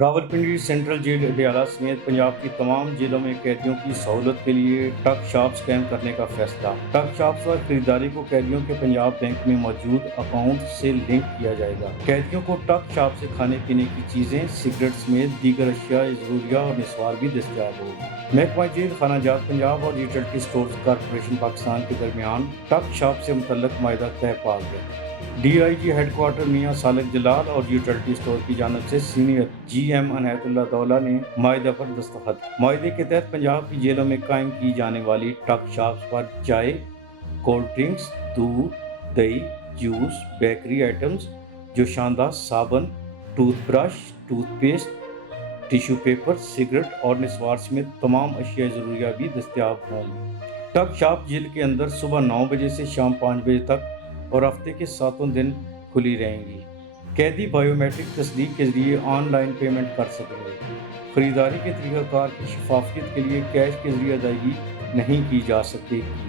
Rawalpindi central jail Adiala سمیت پنجاب کی تمام جیلوں میں قیدیوں کی سہولت کے لیے ٹک شاپس قائم کرنے کا فیصلہ۔ ٹک شاپس پر خریداری کو قیدیوں کے پنجاب بینک میں موجود اکاؤنٹ سے لنک کیا جائے گا۔ قیدیوں کو ٹک شاپ سے کھانے پینے کی چیزیں، سگریٹ سمیت دیگر اشیاء ضروریہ اور نصوار بھی دستیاب ہوگی۔ محکمہ جیل خانہ جات پنجاب اور یوٹیلٹی اسٹورز کارپوریشن پاکستان کے درمیان ٹک شاپ سے متعلق معاہدہ طے پا گیا۔ D I G headquarter Mian Saleh جلال اور یوٹیلٹی اسٹور کی جانب سے سینئر جی ایم عنایت اللہ دولہ نے معاہدہ پر دستخط۔ معاہدے کے تحت پنجاب کی جیلوں میں قائم کی جانے والی ٹک شاپس پر چائے، کولڈ ڈرنکس، دودھ، دہی، جوس، بیکری آئٹمز، جوشاندہ صابن، tooth brush, tooth paste, tissue paper, cigarette اور نصوار سمیت تمام اشیاء ضروریہ بھی دستیاب ہوں گی۔ ٹک شاپ جیل کے اندر صبح 9 بجے سے شام 5 بجے تک اور ہفتے کے 7 دن کھلی رہیں گی۔ قیدی بائیو میٹرک تصدیق کے ذریعے آن لائن پیمنٹ کر سکیں گے۔ خریداری کے طریقہ کار کی شفافیت کے لیے کیش کے ذریعے ادائیگی نہیں کی جا سکے گی۔